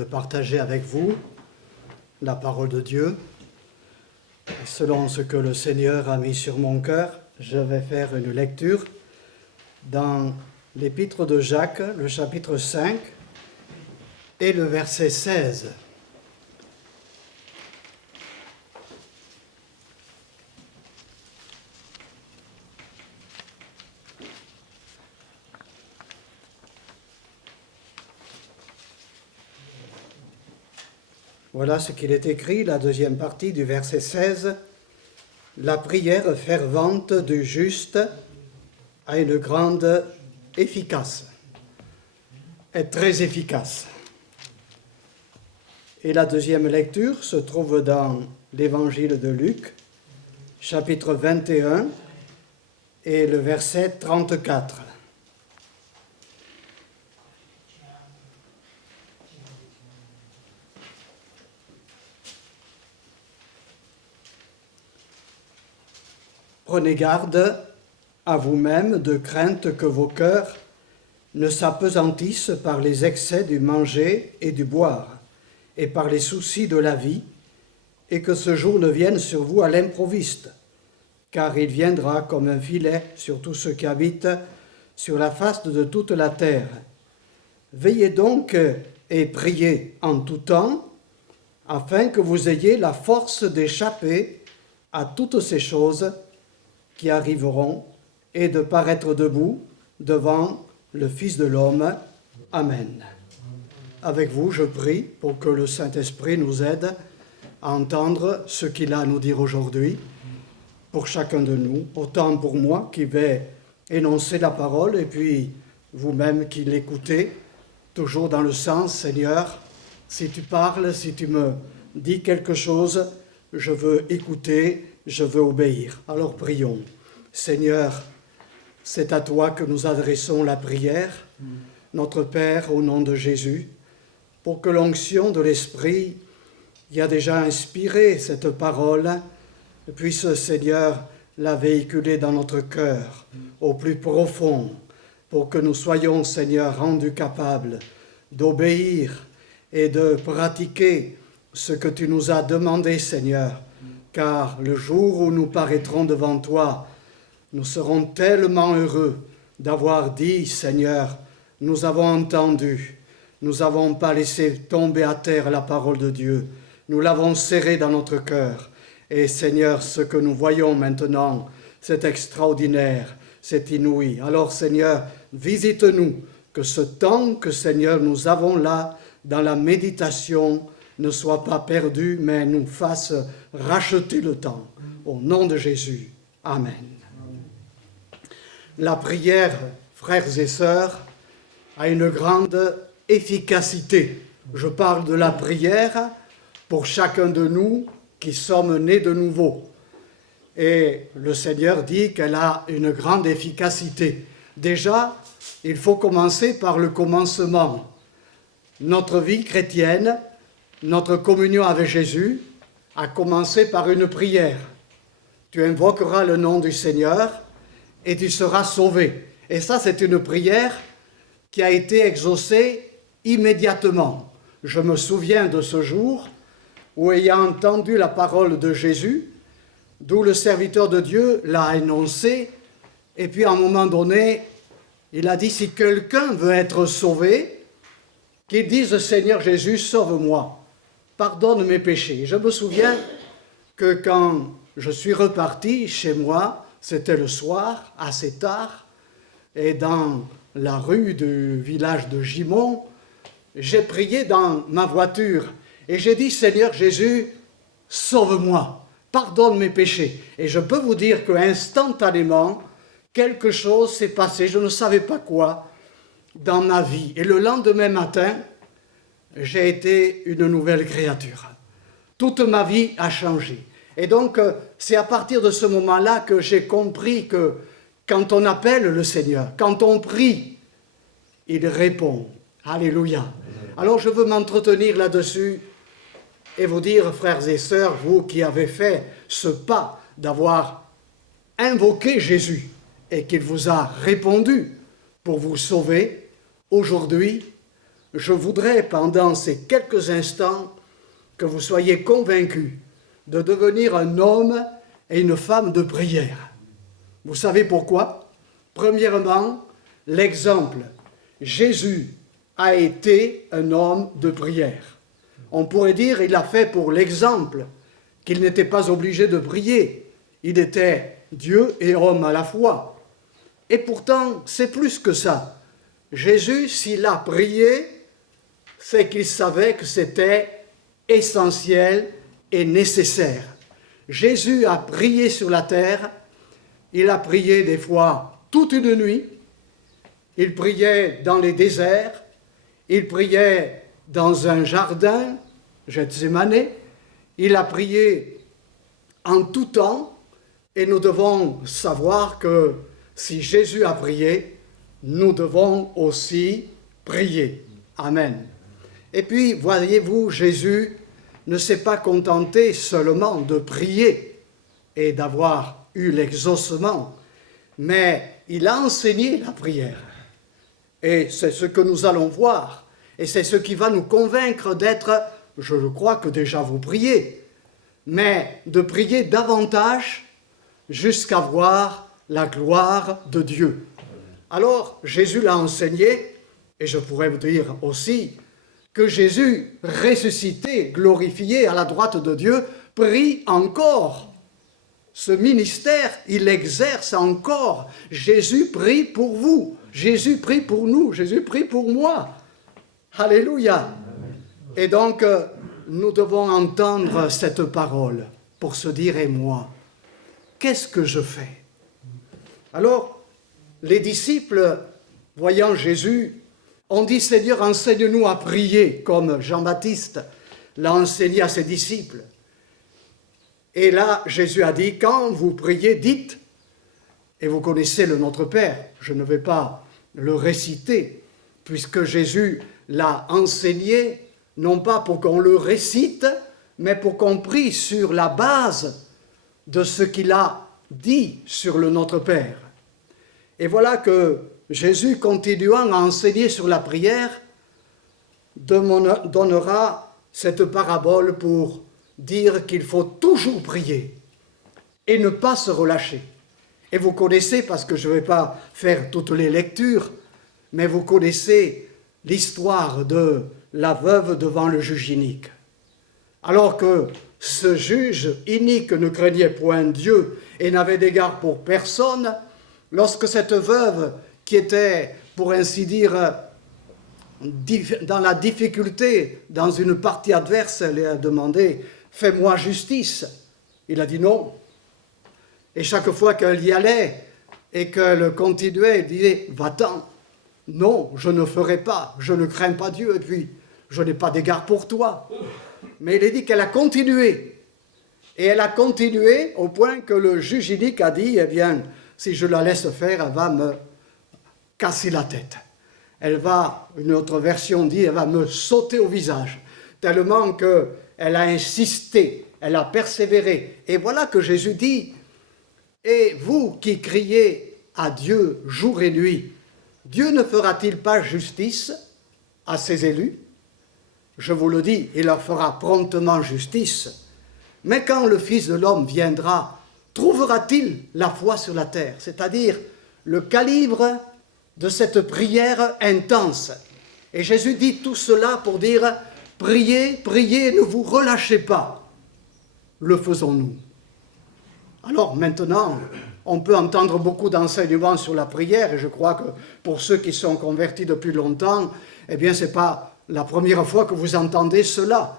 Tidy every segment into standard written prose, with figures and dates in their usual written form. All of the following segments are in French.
de partager avec vous la parole de Dieu. Selon ce que le Seigneur a mis sur mon cœur, je vais faire une lecture dans l'épître de Jacques, le chapitre 5 et le verset 16. Voilà ce qu'il est écrit, la deuxième partie du verset 16. La prière fervente du juste a une grande efficace, est très efficace. Et la deuxième lecture se trouve dans l'évangile de Luc, chapitre 21 et le verset 34. Prenez garde à vous-même de crainte que vos cœurs ne s'appesantissent par les excès du manger et du boire, et par les soucis de la vie, et que ce jour ne vienne sur vous à l'improviste, car il viendra comme un filet sur tous ceux qui habitent sur la face de toute la terre. Veillez donc et priez en tout temps, afin que vous ayez la force d'échapper à toutes ces choses qui arriveront et de paraître debout devant le Fils de l'homme. Amen. Avec vous, je prie pour que le Saint-Esprit nous aide à entendre ce qu'il a à nous dire aujourd'hui, pour chacun de nous, autant pour moi qui vais énoncer la parole, et puis vous-même qui l'écoutez, toujours dans le sens, Seigneur, si tu parles, si tu me dis quelque chose, je veux écouter, je veux obéir. Alors prions. Seigneur, c'est à toi que nous adressons la prière, notre Père, au nom de Jésus, pour que l'onction de l'Esprit qui a déjà inspiré cette parole puisse, Seigneur, la véhiculer dans notre cœur, au plus profond, pour que nous soyons, Seigneur, rendus capables d'obéir et de pratiquer ce que tu nous as demandé, Seigneur, car le jour où nous paraîtrons devant toi, nous serons tellement heureux d'avoir dit, Seigneur, nous avons entendu, nous n'avons pas laissé tomber à terre la parole de Dieu, nous l'avons serrée dans notre cœur. Et Seigneur, ce que nous voyons maintenant, c'est extraordinaire, c'est inouï. Alors Seigneur, visite-nous, que ce temps que Seigneur nous avons là, dans la méditation, ne soit pas perdu, mais nous fasse racheter le temps. Au nom de Jésus. Amen. La prière, frères et sœurs, a une grande efficacité. Je parle de la prière pour chacun de nous qui sommes nés de nouveau. Et le Seigneur dit qu'elle a une grande efficacité. Déjà, il faut commencer par le commencement. Notre vie chrétienne, notre communion avec Jésus a commencé par une prière. Tu invoqueras le nom du Seigneur et tu seras sauvé. Et ça, c'est une prière qui a été exaucée immédiatement. Je me souviens de ce jour où, ayant entendu la parole de Jésus, d'où le serviteur de Dieu l'a énoncé, et puis à un moment donné, il a dit, si quelqu'un veut être sauvé, qu'il dise, Seigneur Jésus, sauve-moi, pardonne mes péchés. Je me souviens que quand je suis reparti chez moi, c'était le soir, assez tard, et dans la rue du village de Gimont, j'ai prié dans ma voiture et j'ai dit, Seigneur Jésus, sauve-moi, pardonne mes péchés. Et je peux vous dire qu'instantanément, quelque chose s'est passé, je ne savais pas quoi, dans ma vie. Et le lendemain matin, j'ai été une nouvelle créature. Toute ma vie a changé. Et donc, c'est à partir de ce moment-là que j'ai compris que quand on appelle le Seigneur, quand on prie, il répond. Alléluia. Alors, je veux m'entretenir là-dessus et vous dire, frères et sœurs, vous qui avez fait ce pas d'avoir invoqué Jésus et qu'il vous a répondu pour vous sauver, aujourd'hui, je voudrais pendant ces quelques instants que vous soyez convaincus de devenir un homme et une femme de prière. Vous savez pourquoi? Premièrement, l'exemple. Jésus a été un homme de prière. On pourrait dire qu'il l'a fait pour l'exemple, qu'il n'était pas obligé de prier. Il était Dieu et homme à la fois. Et pourtant, c'est plus que ça. Jésus, s'il a prié, c'est qu'il savait que c'était essentiel et nécessaire. Jésus a prié sur la terre, il a prié des fois toute une nuit, il priait dans les déserts, il priait dans un jardin, Gethsémane, il a prié en tout temps, et nous devons savoir que si Jésus a prié, nous devons aussi prier. Amen. Et puis, voyez-vous, Jésus ne s'est pas contenté seulement de prier et d'avoir eu l'exaucement, mais il a enseigné la prière. Et c'est ce que nous allons voir. Et c'est ce qui va nous convaincre d'être, je le crois que déjà vous priez, mais de prier davantage jusqu'à voir la gloire de Dieu. Alors, Jésus l'a enseigné, et je pourrais vous dire aussi que Jésus, ressuscité, glorifié à la droite de Dieu, prie encore. Ce ministère, il l'exerce encore. Jésus prie pour vous, Jésus prie pour nous, Jésus prie pour moi. Alléluia. Et donc, nous devons entendre cette parole pour se dire, et moi, qu'est-ce que je fais? Alors, les disciples, voyant Jésus, ont dit, Seigneur, enseigne-nous à prier, comme Jean-Baptiste l'a enseigné à ses disciples. Et là, Jésus a dit, quand vous priez, dites, et vous connaissez le Notre Père, je ne vais pas le réciter, puisque Jésus l'a enseigné, non pas pour qu'on le récite, mais pour qu'on prie sur la base de ce qu'il a dit sur le Notre Père. Et voilà que Jésus, continuant à enseigner sur la prière, donnera cette parabole pour dire qu'il faut toujours prier et ne pas se relâcher. Et vous connaissez, parce que je ne vais pas faire toutes les lectures, mais vous connaissez l'histoire de la veuve devant le juge inique. Alors que ce juge inique ne craignait point Dieu et n'avait d'égard pour personne, lorsque cette veuve, qui était, pour ainsi dire, dans la difficulté, dans une partie adverse, elle a demandé « Fais-moi justice ». Il a dit non. Et chaque fois qu'elle y allait et qu'elle continuait, il disait « Va-t'en ». Non, je ne ferai pas, je ne crains pas Dieu, et puis je n'ai pas d'égard pour toi. Mais il est dit qu'elle a continué. Et elle a continué au point que le juge inique a dit, eh bien, si je la laisse faire, elle va me casser la tête. Elle va, une autre version dit, elle va me sauter au visage. Tellement qu'elle a insisté, elle a persévéré. Et voilà que Jésus dit, et vous qui criez à Dieu jour et nuit, Dieu ne fera-t-il pas justice à ses élus? Je vous le dis, il leur fera promptement justice. Mais quand le Fils de l'homme viendra, trouvera-t-il la foi sur la terre? C'est-à-dire le calibre de cette prière intense. Et Jésus dit tout cela pour dire, priez, priez, ne vous relâchez pas. Le faisons-nous? Alors maintenant, on peut entendre beaucoup d'enseignements sur la prière, et je crois que pour ceux qui sont convertis depuis longtemps, eh bien, ce n'est pas la première fois que vous entendez cela.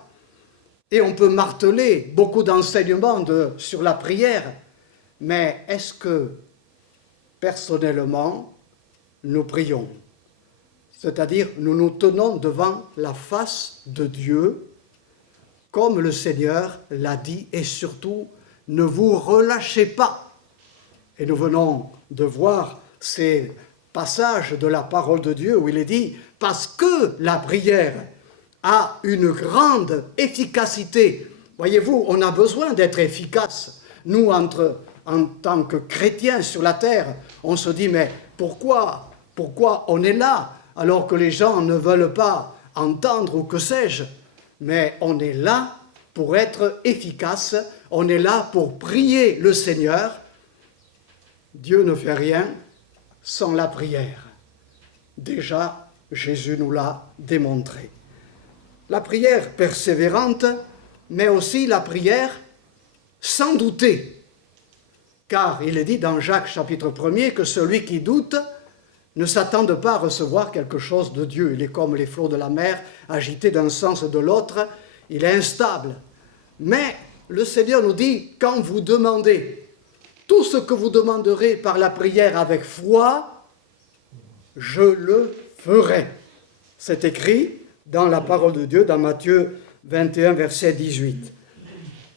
Et on peut marteler beaucoup d'enseignements sur la prière, mais est-ce que, personnellement, nous prions? C'est-à-dire, nous nous tenons devant la face de Dieu, comme le Seigneur l'a dit, et surtout, ne vous relâchez pas. Et nous venons de voir ces passages de la parole de Dieu où il est dit « Parce que la prière a une grande efficacité. » Voyez-vous, on a besoin d'être efficace. Nous, en tant que chrétiens sur la terre, on se dit « Mais pourquoi on est là alors que les gens ne veulent pas entendre ou que sais-je, mais on est là pour être efficace, on est là pour prier le Seigneur. Dieu ne fait rien sans la prière. Déjà, Jésus nous l'a démontré. La prière persévérante, mais aussi la prière sans douter. Car il est dit dans Jacques chapitre 1er que celui qui doute ne s'attende pas à recevoir quelque chose de Dieu. Il est comme les flots de la mer, agités d'un sens et de l'autre, il est instable. Mais le Seigneur nous dit, quand vous demandez tout ce que vous demanderez par la prière avec foi, je le ferai. C'est écrit dans la parole de Dieu, dans Matthieu 21, verset 18.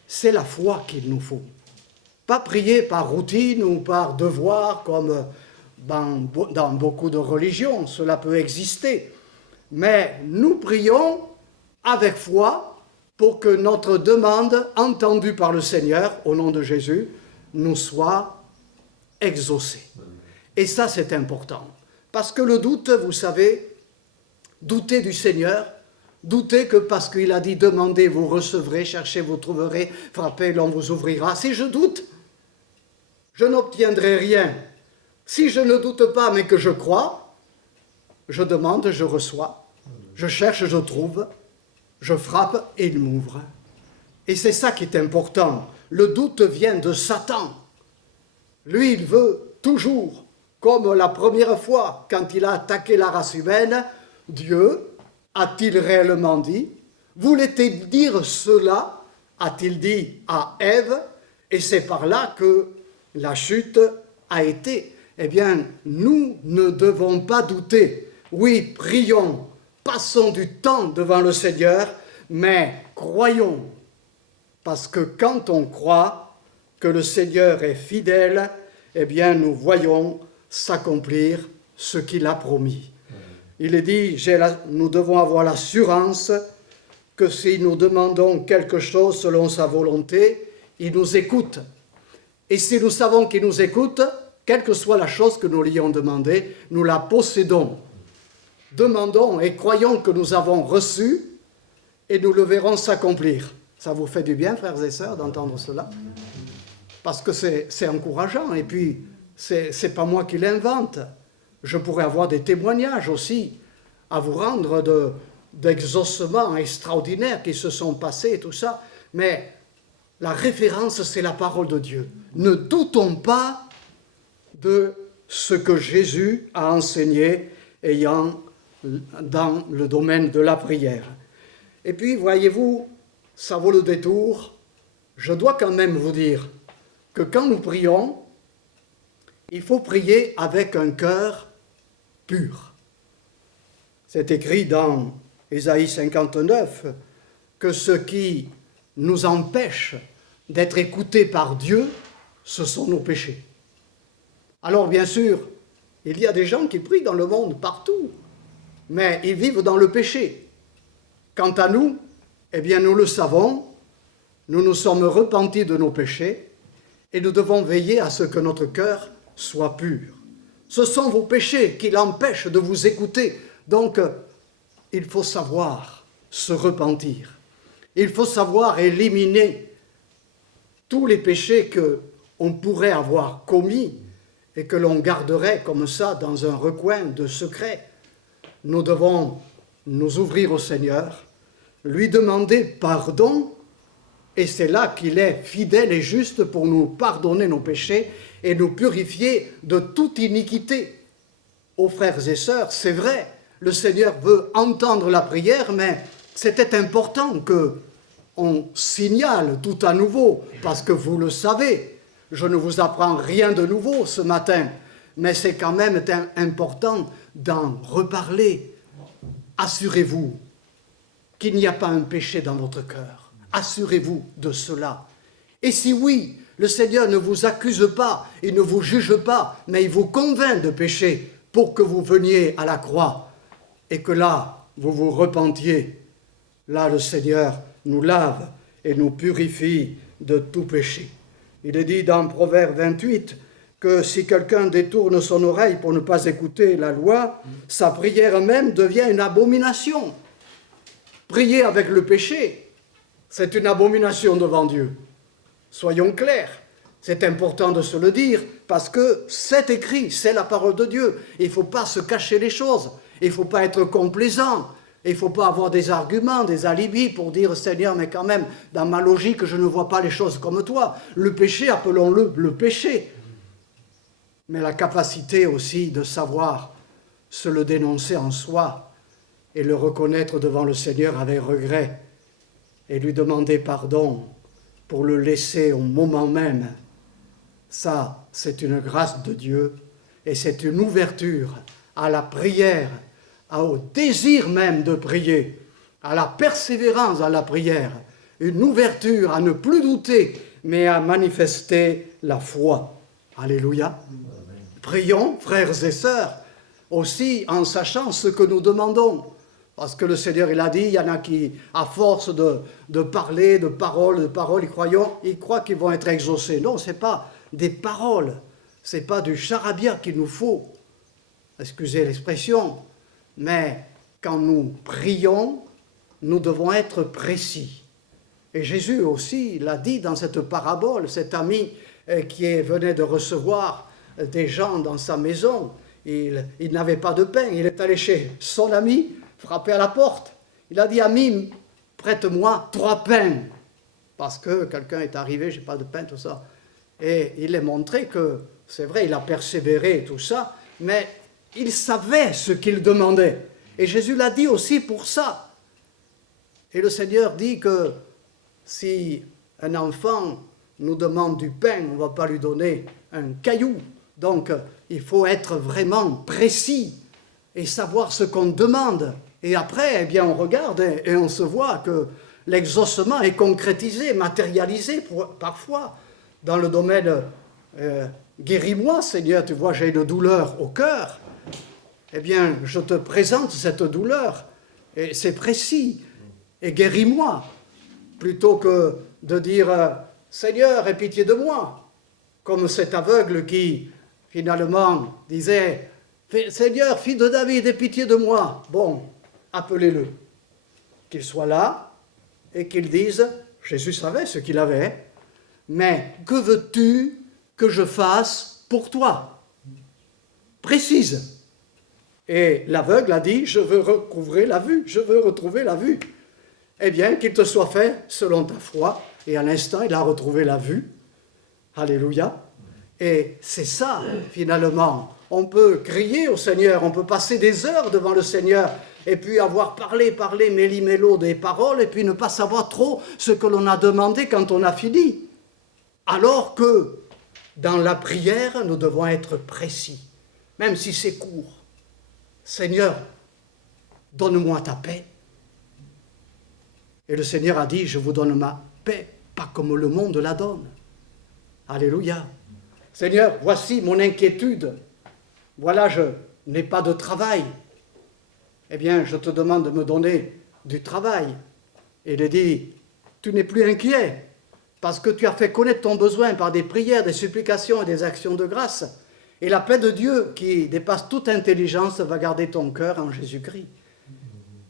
C'est la foi qu'il nous faut. Pas prier par routine ou par devoir comme dans beaucoup de religions, cela peut exister. Mais nous prions avec foi pour que notre demande, entendue par le Seigneur, au nom de Jésus, nous soit exaucée. Et ça, c'est important. Parce que le doute, vous savez, douter du Seigneur, douter que parce qu'il a dit « Demandez, vous recevrez, cherchez, vous trouverez, frappez, l'on vous ouvrira ». Si je doute, je n'obtiendrai rien. Si je ne doute pas, mais que je crois, je demande, je reçois, je cherche, je trouve, je frappe et il m'ouvre. Et c'est ça qui est important. Le doute vient de Satan. Lui, il veut toujours, comme la première fois, quand il a attaqué la race humaine, Dieu a-t-il réellement dit? Voulait-il dire cela? A-t-il dit à Ève? Et c'est par là que la chute a été. Eh bien, nous ne devons pas douter. Oui, prions, passons du temps devant le Seigneur, mais croyons. Parce que quand on croit que le Seigneur est fidèle, eh bien, nous voyons s'accomplir ce qu'il a promis. Il est dit, nous devons avoir l'assurance que si nous demandons quelque chose selon sa volonté, il nous écoute. Et si nous savons qu'il nous écoute, quelle que soit la chose que nous lui ayons demandée, nous la possédons. Demandons et croyons que nous avons reçu et nous le verrons s'accomplir. Ça vous fait du bien, frères et sœurs, d'entendre cela? Parce que c'est encourageant. Et puis, c'est pas moi qui l'invente. Je pourrais avoir des témoignages aussi à vous rendre d'exaucements extraordinaires qui se sont passés et tout ça. Mais la référence, c'est la parole de Dieu. Ne doutons pas de ce que Jésus a enseigné dans le domaine de la prière. Et puis, voyez-vous, ça vaut le détour. Je dois quand même vous dire que quand nous prions, il faut prier avec un cœur pur. C'est écrit dans Ésaïe 59 que ce qui nous empêche d'être écoutés par Dieu, ce sont nos péchés. Alors bien sûr, il y a des gens qui prient dans le monde partout, mais ils vivent dans le péché. Quant à nous, eh bien nous le savons, nous nous sommes repentis de nos péchés et nous devons veiller à ce que notre cœur soit pur. Ce sont vos péchés qui l'empêchent de vous écouter. Donc, il faut savoir se repentir. Il faut savoir éliminer tous les péchés qu'on pourrait avoir commis et que l'on garderait comme ça dans un recoin de secret. Nous devons nous ouvrir au Seigneur, lui demander pardon, et c'est là qu'il est fidèle et juste pour nous pardonner nos péchés et nous purifier de toute iniquité. Ô frères et sœurs, c'est vrai, le Seigneur veut entendre la prière, mais c'était important qu'on signale tout à nouveau, parce que vous le savez, je ne vous apprends rien de nouveau ce matin, mais c'est quand même important d'en reparler. Assurez-vous qu'il n'y a pas un péché dans votre cœur. Assurez-vous de cela. Et si oui, le Seigneur ne vous accuse pas, il ne vous juge pas, mais il vous convainc de péché pour que vous veniez à la croix et que là, vous vous repentiez. Là, le Seigneur nous lave et nous purifie de tout péché. Il est dit dans Proverbe 28 que si quelqu'un détourne son oreille pour ne pas écouter la loi, sa prière même devient une abomination. prier avec le péché, c'est une abomination devant Dieu. Soyons clairs, c'est important de se le dire, parce que c'est écrit, c'est la parole de Dieu. Il ne faut pas se cacher les choses, il ne faut pas être complaisant, il ne faut pas avoir des arguments, des alibis pour dire « Seigneur, mais quand même, dans ma logique, je ne vois pas les choses comme toi. » Le péché, appelons-le le péché. Mais la capacité aussi de savoir se le dénoncer en soi et le reconnaître devant le Seigneur avec regret et lui demander pardon pour le laisser au moment même. Ça, c'est une grâce de Dieu et c'est une ouverture à la prière, au désir même de prier, à la persévérance à la prière, une ouverture à ne plus douter, mais à manifester la foi. Alléluia. Prions, frères et sœurs, aussi en sachant ce que nous demandons. Parce que le Seigneur, il a dit, il y en a qui, à force de parler, de paroles, ils croient qu'ils vont être exaucés. Non, ce n'est pas des paroles, ce n'est pas du charabia qu'il nous faut. Excusez l'expression, mais quand nous prions, nous devons être précis. Et Jésus aussi l'a dit dans cette parabole, cet ami qui venait de recevoir des gens dans sa maison, il n'avait pas de pain, il est allé chez son ami, frappé à la porte. Il a dit, ami, prête-moi 3 pains, parce que quelqu'un est arrivé, j'ai pas de pain, tout ça. Et il a montré que, c'est vrai, il a persévéré, tout ça, mais il savait ce qu'il demandait. Et Jésus l'a dit aussi pour ça. Et le Seigneur dit que si un enfant nous demande du pain, on ne va pas lui donner un caillou. Donc, il faut être vraiment précis et savoir ce qu'on demande. Et après, eh bien, on regarde et on se voit que l'exaucement est concrétisé, matérialisé parfois dans le domaine guéris-moi, Seigneur, tu vois, j'ai une douleur au cœur. Eh bien, je te présente cette douleur, et c'est précis, et guéris-moi, plutôt que de dire Seigneur, aie pitié de moi, comme cet aveugle qui, finalement, disait Seigneur, fils de David, aie pitié de moi. Bon, appelez-le, qu'il soit là, et qu'il dise, Jésus savait ce qu'il avait, mais que veux-tu que je fasse pour toi? Précise. Et l'aveugle a dit, je veux recouvrer la vue, je veux retrouver la vue. Eh bien, qu'il te soit fait selon ta foi. Et à l'instant, il a retrouvé la vue. Alléluia. Et c'est ça, finalement. On peut crier au Seigneur, on peut passer des heures devant le Seigneur, et puis avoir parlé, méli-mélo des paroles, et puis ne pas savoir trop ce que l'on a demandé quand on a fini. Alors que, dans la prière, nous devons être précis, même si c'est court. Seigneur, donne-moi ta paix. Et le Seigneur a dit, je vous donne ma paix, pas comme le monde la donne. Alléluia. Seigneur, voici mon inquiétude. Voilà, je n'ai pas de travail. Eh bien, je te demande de me donner du travail. Et il dit, tu n'es plus inquiet, parce que tu as fait connaître ton besoin par des prières, des supplications et des actions de grâce. Et la paix de Dieu, qui dépasse toute intelligence, va garder ton cœur en Jésus-Christ.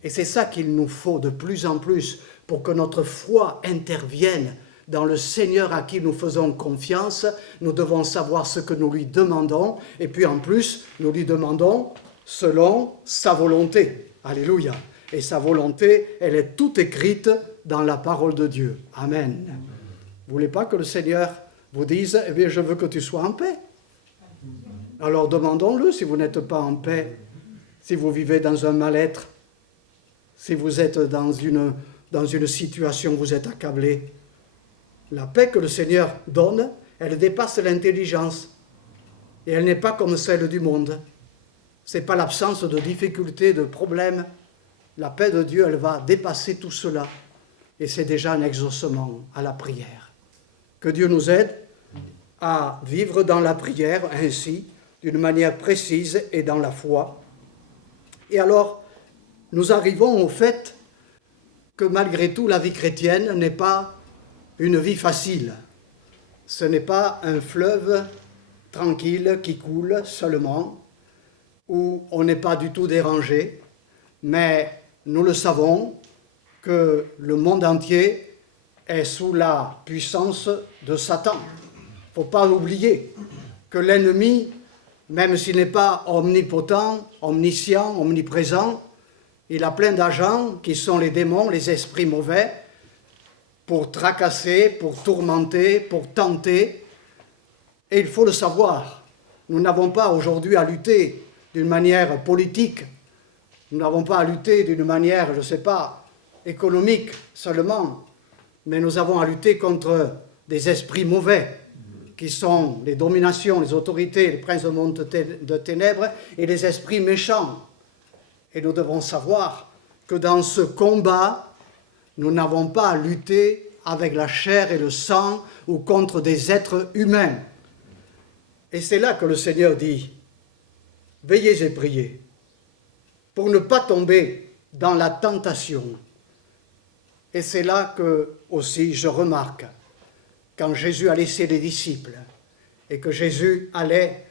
Et c'est ça qu'il nous faut de plus en plus pour que notre foi intervienne dans le Seigneur à qui nous faisons confiance. Nous devons savoir ce que nous lui demandons. Et puis en plus, nous lui demandons selon sa volonté. Alléluia. Et sa volonté, elle est toute écrite dans la parole de Dieu. Amen. Vous ne voulez pas que le Seigneur vous dise, eh bien, je veux que tu sois en paix. Alors demandons-le si vous n'êtes pas en paix, si vous vivez dans un mal-être, si vous êtes dans une situation où vous êtes accablé. La paix que le Seigneur donne, elle dépasse l'intelligence. Et elle n'est pas comme celle du monde. Ce n'est pas l'absence de difficultés, de problèmes. La paix de Dieu, elle va dépasser tout cela. Et c'est déjà un exaucement à la prière. Que Dieu nous aide à vivre dans la prière ainsi, d'une manière précise et dans la foi. Et alors, nous arrivons au fait que malgré tout, la vie chrétienne n'est pas une vie facile. Ce n'est pas un fleuve tranquille qui coule seulement, où on n'est pas du tout dérangé, mais nous le savons, que le monde entier est sous la puissance de Satan. Il ne faut pas oublier que l'ennemi, même s'il n'est pas omnipotent, omniscient, omniprésent, il a plein d'agents qui sont les démons, les esprits mauvais, pour tracasser, pour tourmenter, pour tenter. Et il faut le savoir. Nous n'avons pas aujourd'hui à lutter d'une manière politique. Nous n'avons pas à lutter d'une manière, je ne sais pas, économique seulement. Mais nous avons à lutter contre des esprits mauvais, qui sont les dominations, les autorités, les princes de monde de ténèbres et les esprits méchants. Et nous devons savoir que dans ce combat, nous n'avons pas à lutter avec la chair et le sang ou contre des êtres humains. Et c'est là que le Seigneur dit, veillez et priez, pour ne pas tomber dans la tentation. Et c'est là que aussi je remarque, quand Jésus a laissé les disciples, et que Jésus allait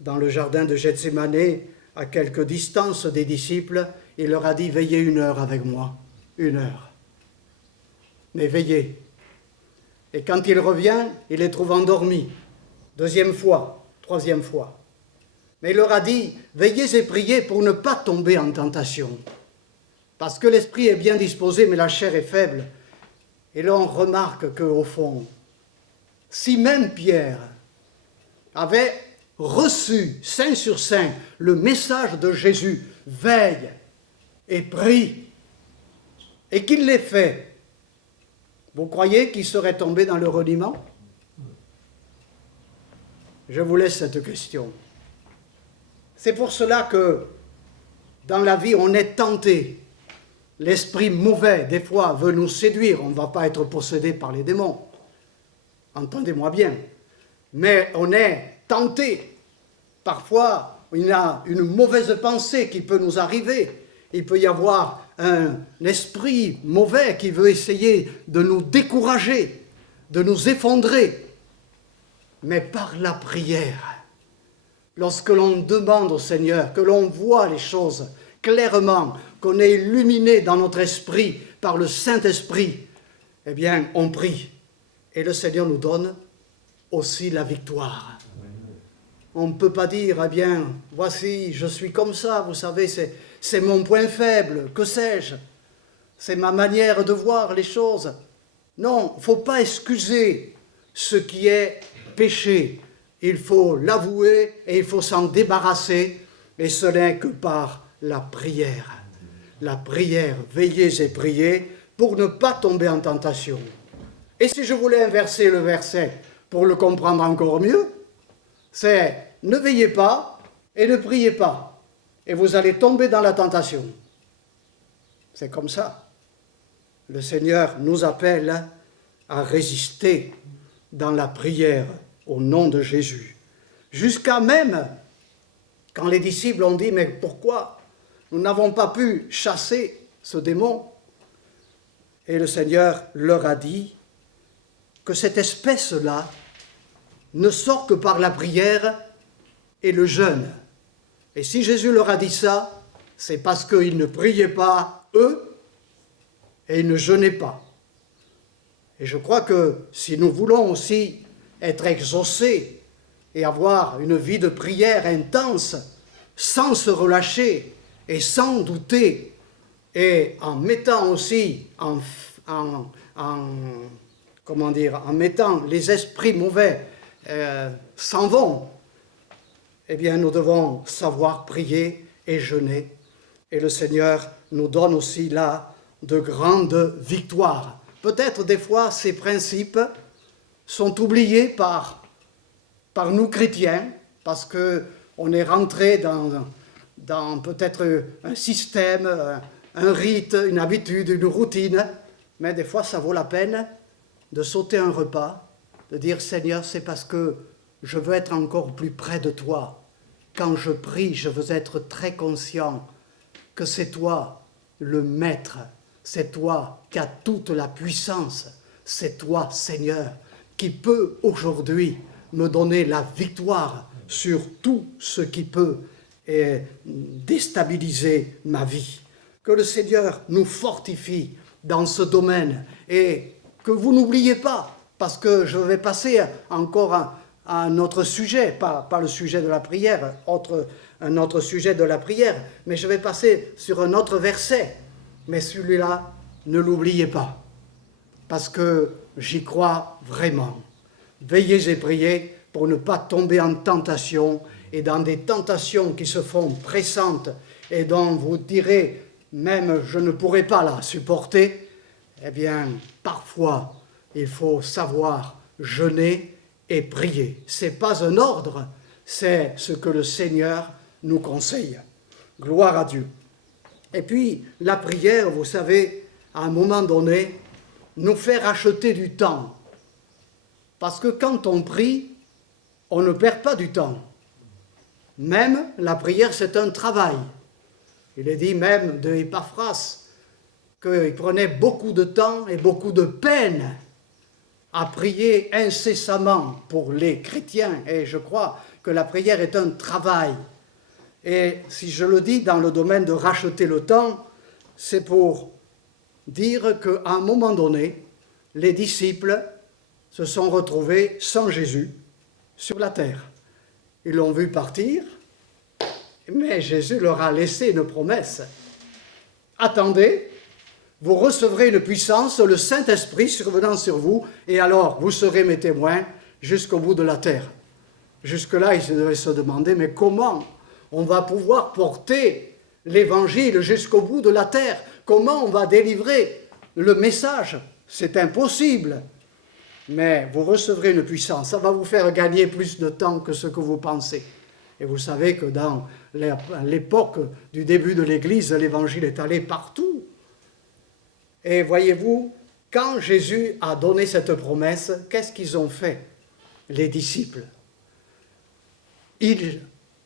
dans le jardin de Gethsémane, à quelque distance des disciples, il leur a dit, veillez 1 heure avec moi, 1 heure. Mais veillez. Et quand il revient, il les trouve endormis. 2e fois, 3e fois. Mais il leur a dit, veillez et priez pour ne pas tomber en tentation. Parce que l'esprit est bien disposé, mais la chair est faible. Et là, on remarque qu'au fond, si même Pierre avait reçu, saint sur saint, le message de Jésus, veille et prie, et qu'il l'ait fait, vous croyez qu'il serait tombé dans le reniement? Je vous laisse cette question. C'est pour cela que dans la vie, on est tenté. L'esprit mauvais, des fois, veut nous séduire. On ne va pas être possédé par les démons. Entendez-moi bien. Mais on est tenté. Parfois, il y a une mauvaise pensée qui peut nous arriver. Il peut y avoir un esprit mauvais qui veut essayer de nous décourager, de nous effondrer. Mais par la prière, lorsque l'on demande au Seigneur, que l'on voit les choses clairement, qu'on est illuminé dans notre esprit par le Saint-Esprit, eh bien, on prie. Et le Seigneur nous donne aussi la victoire. On ne peut pas dire, eh bien, voici, je suis comme ça, vous savez, c'est mon point faible, que sais-je? C'est ma manière de voir les choses. Non, il ne faut pas excuser ce qui est péché. Il faut l'avouer et il faut s'en débarrasser. Et ce n'est que par la prière. La prière, veillez et priez pour ne pas tomber en tentation. Et si je voulais inverser le verset pour le comprendre encore mieux, c'est ne veillez pas et ne priez pas. Et vous allez tomber dans la tentation. C'est comme ça. Le Seigneur nous appelle à résister dans la prière au nom de Jésus. Jusqu'à même, quand les disciples ont dit, mais pourquoi nous n'avons pas pu chasser ce démon? Et le Seigneur leur a dit que cette espèce-là ne sort que par la prière et le jeûne. Et si Jésus leur a dit ça, c'est parce qu'ils ne priaient pas eux et ils ne jeûnaient pas. Et je crois que si nous voulons aussi être exaucés et avoir une vie de prière intense, sans se relâcher et sans douter, et en mettant aussi, en mettant les esprits mauvais s'en vont, eh bien nous devons savoir prier et jeûner. Et le Seigneur nous donne aussi là de grandes victoires. Peut-être des fois ces principes sont oubliés par nous chrétiens, parce qu'on est rentré dans peut-être un système, un rite, une habitude, une routine, mais des fois ça vaut la peine de sauter un repas, de dire Seigneur, c'est parce que je veux être encore plus près de toi. Quand je prie, je veux être très conscient que c'est toi le Maître, c'est toi qui as toute la puissance, c'est toi Seigneur qui peut aujourd'hui me donner la victoire sur tout ce qui peut déstabiliser ma vie. Que le Seigneur nous fortifie dans ce domaine et que vous n'oubliez pas, parce que je vais passer encore à un autre sujet, pas le sujet de la prière, un autre sujet de la prière, mais je vais passer sur un autre verset. Mais celui-là, ne l'oubliez pas, parce que j'y crois vraiment. Veillez et priez pour ne pas tomber en tentation et dans des tentations qui se font pressantes et dont vous direz même je ne pourrai pas la supporter. Eh bien, parfois, il faut savoir jeûner et prier. Ce n'est pas un ordre, c'est ce que le Seigneur nous conseille. Gloire à Dieu. Et puis, la prière, vous savez, à un moment donné, nous fait racheter du temps. Parce que quand on prie, on ne perd pas du temps. Même la prière, c'est un travail. Il est dit même de Epaphras qu'il prenait beaucoup de temps et beaucoup de peine à prier incessamment pour les chrétiens. Et je crois que la prière est un travail. Et si je le dis dans le domaine de racheter le temps, c'est pour dire qu'à un moment donné, les disciples se sont retrouvés sans Jésus sur la terre. Ils l'ont vu partir, mais Jésus leur a laissé une promesse. Attendez, vous recevrez une puissance, le Saint-Esprit survenant sur vous, et alors vous serez mes témoins jusqu'au bout de la terre. Jusque-là, ils devaient se demander, mais comment on va pouvoir porter l'Évangile jusqu'au bout de la terre? Comment on va délivrer le message? C'est impossible. Mais vous recevrez une puissance, ça va vous faire gagner plus de temps que ce que vous pensez. Et vous savez que dans l'époque du début de l'Église, l'Évangile est allé partout. Et voyez-vous, quand Jésus a donné cette promesse, qu'est-ce qu'ils ont fait, les disciples?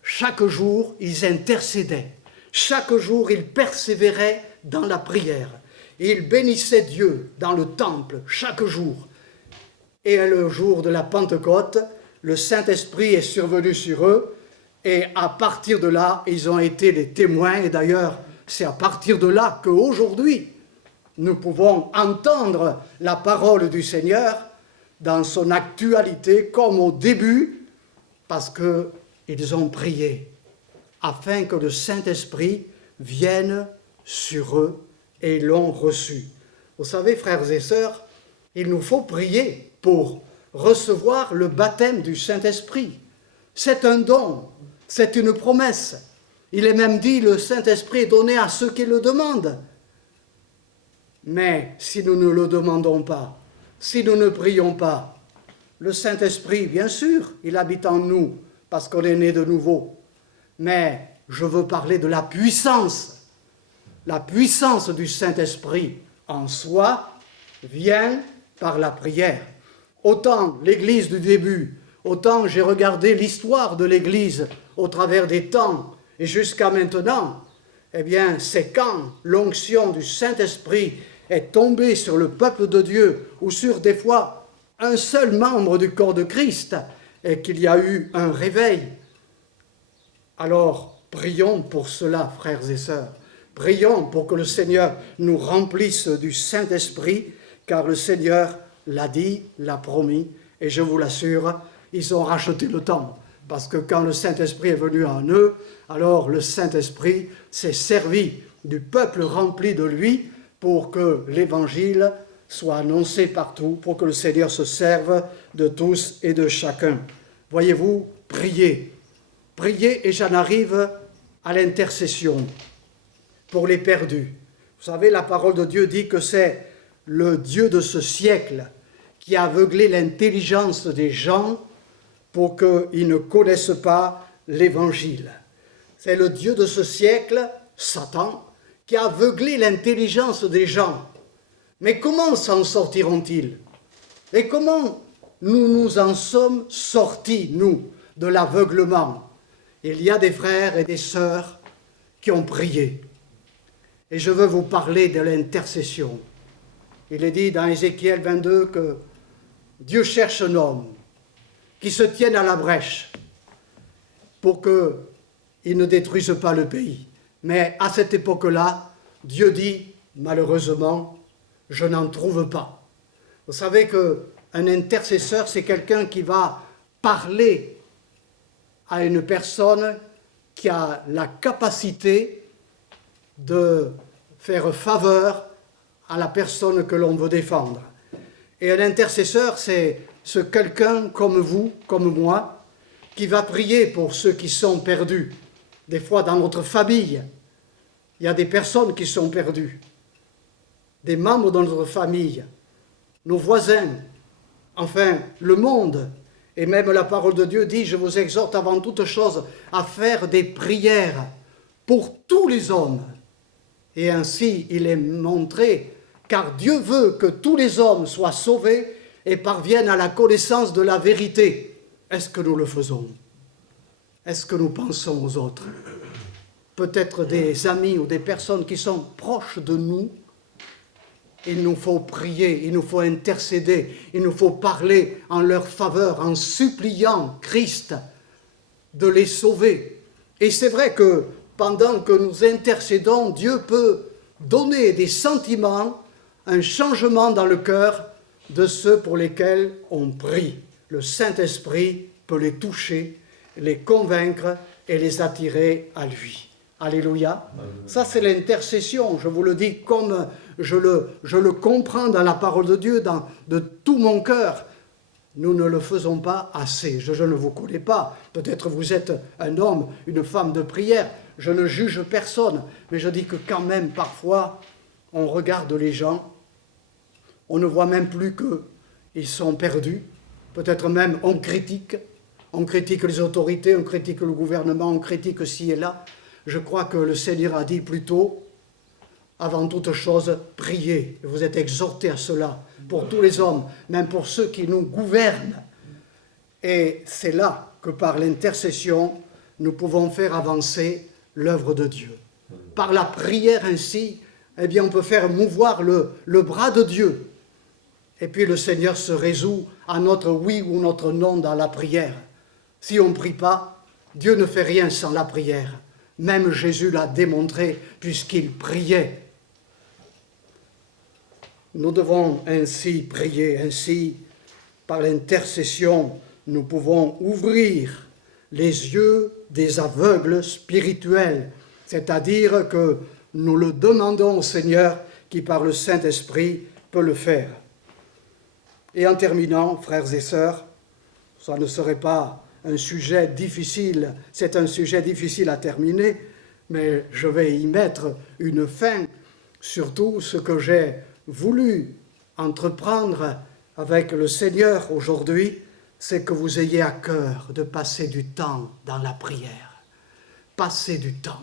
Chaque jour, ils intercédaient. Chaque jour, ils persévéraient dans la prière. Ils bénissaient Dieu dans le temple, chaque jour. Et le jour de la Pentecôte, le Saint-Esprit est survenu sur eux. Et à partir de là, ils ont été les témoins. Et d'ailleurs, c'est à partir de là qu'aujourd'hui, nous pouvons entendre la parole du Seigneur dans son actualité comme au début, parce qu'ils ont prié afin que le Saint-Esprit vienne sur eux et ils l'ont reçu. Vous savez, frères et sœurs, il nous faut prier pour recevoir le baptême du Saint-Esprit. C'est un don, c'est une promesse. Il est même dit, le Saint-Esprit est donné à ceux qui le demandent. Mais si nous ne le demandons pas, si nous ne prions pas, le Saint-Esprit, bien sûr, il habite en nous parce qu'on est né de nouveau. Mais je veux parler de la puissance du Saint-Esprit en soi vient par la prière. Autant l'Église du début, autant j'ai regardé l'histoire de l'Église au travers des temps et jusqu'à maintenant, eh bien, c'est quand l'onction du Saint-Esprit est tombée sur le peuple de Dieu ou sur des fois un seul membre du corps de Christ et qu'il y a eu un réveil. Alors, prions pour cela, frères et sœurs. Prions pour que le Seigneur nous remplisse du Saint-Esprit, car le Seigneur l'a dit, l'a promis, et je vous l'assure, ils ont racheté le temps. Parce que quand le Saint-Esprit est venu en eux, alors le Saint-Esprit s'est servi du peuple rempli de lui pour que l'Évangile soit annoncé partout, pour que le Seigneur se serve de tous et de chacun. Voyez-vous, priez. Priez, et j'en arrive à l'intercession pour les perdus. Vous savez, la parole de Dieu dit que c'est le Dieu de ce siècle qui a aveuglé l'intelligence des gens pour qu'ils ne connaissent pas l'Évangile. C'est le Dieu de ce siècle, Satan, qui a aveuglé l'intelligence des gens. Mais comment s'en sortiront-ils? Et comment nous en sommes sortis, nous, de l'aveuglement? Il y a des frères et des sœurs qui ont prié. Et je veux vous parler de l'intercession. Il est dit dans Ézéchiel 22 que Dieu cherche un homme qui se tienne à la brèche pour qu'il ne détruise pas le pays. Mais à cette époque-là, Dieu dit, malheureusement, je n'en trouve pas. Vous savez qu'un intercesseur, c'est quelqu'un qui va parler à une personne qui a la capacité de faire faveur à la personne que l'on veut défendre. Et un intercesseur, c'est quelqu'un comme vous, comme moi, qui va prier pour ceux qui sont perdus. Des fois, dans notre famille, il y a des personnes qui sont perdues, des membres de notre famille, nos voisins, enfin, le monde. Et même la parole de Dieu dit, je vous exhorte avant toute chose à faire des prières pour tous les hommes. Et ainsi, il est montré, car Dieu veut que tous les hommes soient sauvés et parviennent à la connaissance de la vérité. Est-ce que nous le faisons? Est-ce que nous pensons aux autres? Peut-être des amis ou des personnes qui sont proches de nous. Il nous faut prier, il nous faut intercéder, il nous faut parler en leur faveur, en suppliant Christ de les sauver. Et c'est vrai que pendant que nous intercédons, Dieu peut donner des sentiments, un changement dans le cœur de ceux pour lesquels on prie. Le Saint-Esprit peut les toucher, les convaincre et les attirer à lui. Alléluia. Ça, c'est l'intercession. Je vous le dis comme je le comprends dans la parole de Dieu, de tout mon cœur. Nous ne le faisons pas assez. Je ne vous connais pas. Peut-être vous êtes un homme, une femme de prière. Je ne juge personne. Mais je dis que quand même, parfois, on regarde les gens. On ne voit même plus qu'ils sont perdus. Peut-être même on critique. On critique les autorités, on critique le gouvernement, on critique ci et là. Je crois que le Seigneur a dit plutôt, avant toute chose, priez. Vous êtes exhortés à cela, pour tous les hommes, même pour ceux qui nous gouvernent. Et c'est là que par l'intercession, nous pouvons faire avancer l'œuvre de Dieu. Par la prière ainsi, eh bien, on peut faire mouvoir le bras de Dieu. Et puis le Seigneur se résout à notre oui ou notre non dans la prière. Si on ne prie pas, Dieu ne fait rien sans la prière. Même Jésus l'a démontré puisqu'il priait. Nous devons ainsi prier, ainsi par l'intercession, nous pouvons ouvrir les yeux des aveugles spirituels, c'est-à-dire que nous le demandons au Seigneur qui par le Saint-Esprit peut le faire. Et en terminant, frères et sœurs, ça ne serait pas un sujet difficile, c'est un sujet difficile à terminer, mais je vais y mettre une fin, surtout ce que j'ai voulu entreprendre avec le Seigneur aujourd'hui, c'est que vous ayez à cœur de passer du temps dans la prière. Passer du temps,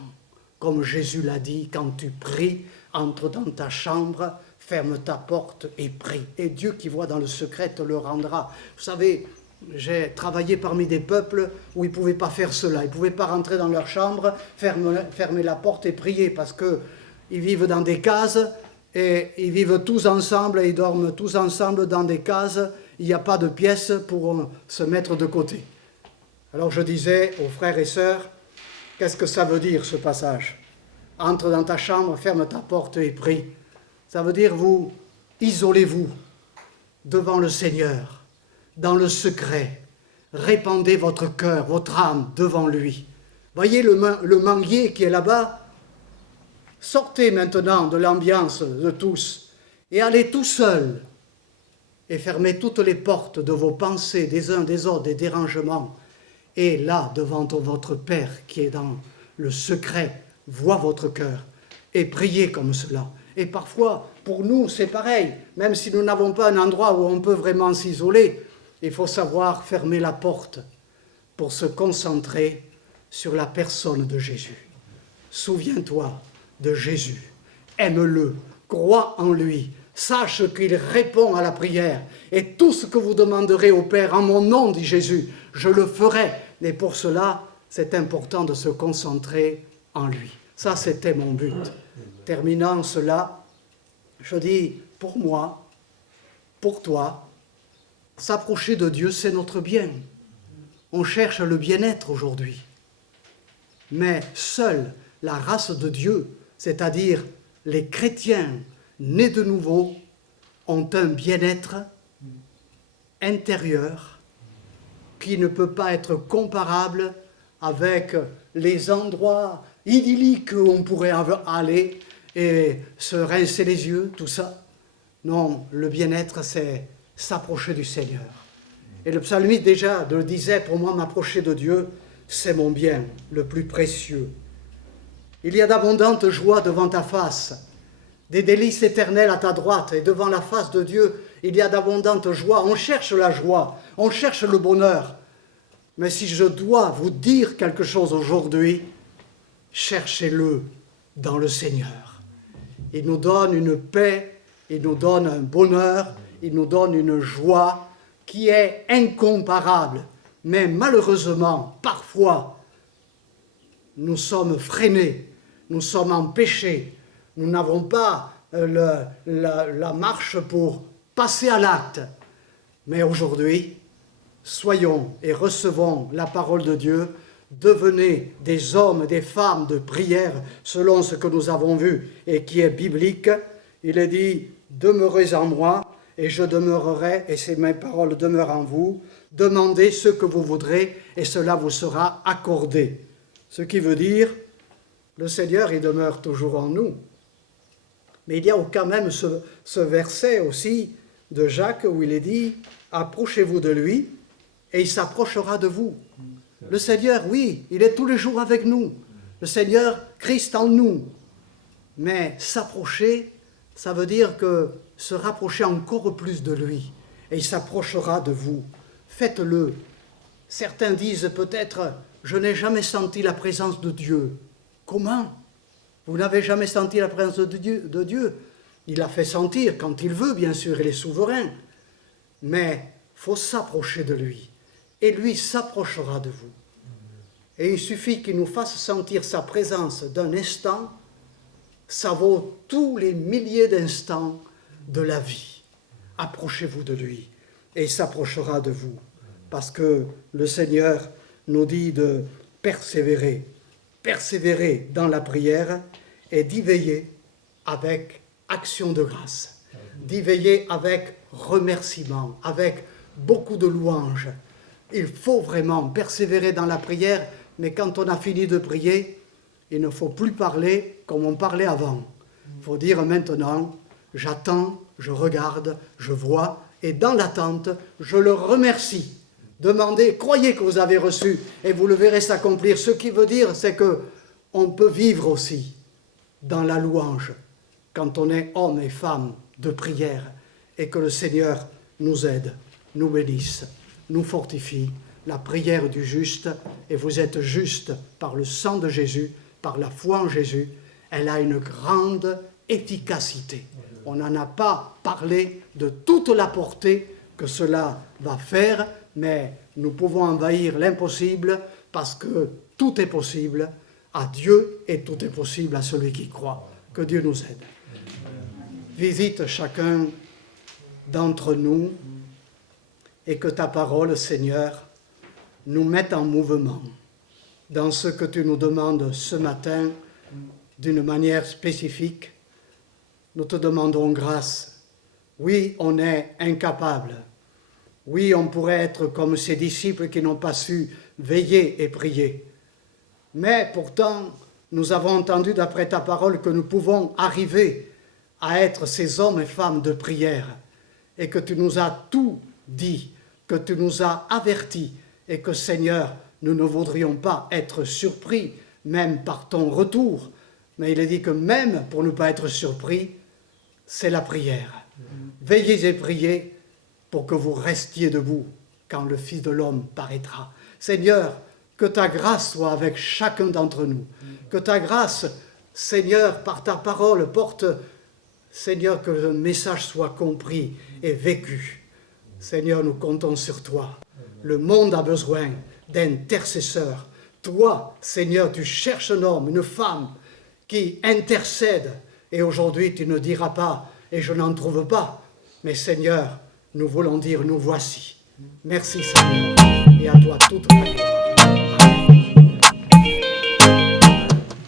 comme Jésus l'a dit, quand tu pries, entre dans ta chambre, ferme ta porte et prie. Et Dieu qui voit dans le secret te le rendra. Vous savez, j'ai travaillé parmi des peuples où ils ne pouvaient pas faire cela. Ils ne pouvaient pas rentrer dans leur chambre, fermer la porte et prier parce qu'ils vivent dans des cases et ils vivent tous ensemble et ils dorment tous ensemble dans des cases. Il n'y a pas de pièce pour se mettre de côté. Alors je disais aux frères et sœurs, qu'est-ce que ça veut dire ce passage? Entre dans ta chambre, ferme ta porte et prie. Ça veut dire vous, isolez-vous devant le Seigneur. Dans le secret, répandez votre cœur, votre âme devant lui. Voyez le manguier qui est là-bas? Sortez maintenant de l'ambiance de tous et allez tout seul et fermez toutes les portes de vos pensées, des uns des autres, des dérangements. Et là, devant votre Père qui est dans le secret, voit votre cœur et priez comme cela. Et parfois, pour nous, c'est pareil. Même si nous n'avons pas un endroit où on peut vraiment s'isoler, il faut savoir fermer la porte pour se concentrer sur la personne de Jésus. Souviens-toi de Jésus, aime-le, crois en lui, sache qu'il répond à la prière. Et tout ce que vous demanderez au Père en mon nom, dit Jésus, je le ferai. Et pour cela, c'est important de se concentrer en lui. Ça, c'était mon but. Terminant cela, je dis, pour moi, pour toi, s'approcher de Dieu, c'est notre bien. On cherche le bien-être aujourd'hui. Mais seule la race de Dieu, c'est-à-dire les chrétiens nés de nouveau, ont un bien-être intérieur qui ne peut pas être comparable avec les endroits idylliques où on pourrait aller et se rincer les yeux, tout ça. Non, le bien-être, c'est s'approcher du Seigneur. Et le psalmiste déjà le disait, pour moi, m'approcher de Dieu, c'est mon bien le plus précieux. Il y a d'abondantes joies devant ta face, des délices éternelles à ta droite, et devant la face de Dieu, il y a d'abondantes joies. On cherche la joie, on cherche le bonheur. Mais si je dois vous dire quelque chose aujourd'hui, cherchez-le dans le Seigneur. Il nous donne une paix, il nous donne un bonheur, il nous donne une joie qui est incomparable. Mais malheureusement, parfois, nous sommes freinés, nous sommes empêchés, nous n'avons pas la marche pour passer à l'acte. Mais aujourd'hui, soyons et recevons la parole de Dieu, devenez des hommes, des femmes de prière, selon ce que nous avons vu et qui est biblique. Il est dit, demeurez en moi et je demeurerai, et mes paroles demeurent en vous. Demandez ce que vous voudrez et cela vous sera accordé. Ce qui veut dire, le Seigneur, il demeure toujours en nous. Mais il y a quand même ce verset aussi de Jacques où il est dit, approchez-vous de lui et il s'approchera de vous. Le Seigneur, oui, il est tous les jours avec nous. Le Seigneur, Christ en nous. Mais s'approcher, ça veut dire que se rapprocher encore plus de lui. Et il s'approchera de vous. Faites-le. Certains disent peut-être, je n'ai jamais senti la présence de Dieu. Comment ? Vous n'avez jamais senti la présence de Dieu. Il l'a fait sentir quand il veut, bien sûr, il est souverain. Mais il faut s'approcher de lui. Et lui s'approchera de vous. Et il suffit qu'il nous fasse sentir sa présence d'un instant, ça vaut tous les milliers d'instants de la vie. Approchez-vous de lui et il s'approchera de vous. Parce que le Seigneur nous dit de persévérer dans la prière et d'y veiller avec action de grâce, d'y veiller avec remerciement, avec beaucoup de louanges. Il faut vraiment persévérer dans la prière, mais quand on a fini de prier, il ne faut plus parler comme on parlait avant. Il faut dire maintenant, j'attends, je regarde, je vois, et dans l'attente, je le remercie. Demandez, croyez que vous avez reçu, et vous le verrez s'accomplir. Ce qui veut dire, c'est qu'on peut vivre aussi dans la louange, quand on est homme et femme de prière, et que le Seigneur nous aide, nous bénisse, nous fortifie. La prière du juste, et vous êtes juste par le sang de Jésus, par la foi en Jésus, elle a une grande efficacité. On n'en a pas parlé de toute la portée que cela va faire, mais nous pouvons envahir l'impossible parce que tout est possible à Dieu et tout est possible à celui qui croit. Que Dieu nous aide. Visite chacun d'entre nous et que ta parole, Seigneur, nous mette en mouvement dans ce que tu nous demandes ce matin d'une manière spécifique. Nous te demandons grâce. Oui, on est incapable. Oui, on pourrait être comme ces disciples qui n'ont pas su veiller et prier. Mais pourtant, nous avons entendu d'après ta parole que nous pouvons arriver à être ces hommes et femmes de prière et que tu nous as tout dit, que tu nous as avertis et que, Seigneur, nous ne voudrions pas être surpris, même par ton retour. Mais il est dit que même pour ne pas être surpris, c'est la prière. Veillez et priez pour que vous restiez debout quand le Fils de l'homme paraîtra. Seigneur, que ta grâce soit avec chacun d'entre nous. Que ta grâce, Seigneur, par ta parole, porte, Seigneur, que le message soit compris et vécu. Seigneur, nous comptons sur toi. Le monde a besoin d'intercesseurs. Toi, Seigneur, tu cherches un homme, une femme qui intercède. Et aujourd'hui, tu ne diras pas, et je n'en trouve pas. Mais Seigneur, nous voulons dire, nous voici. Merci Seigneur, et à toi toute la gloire.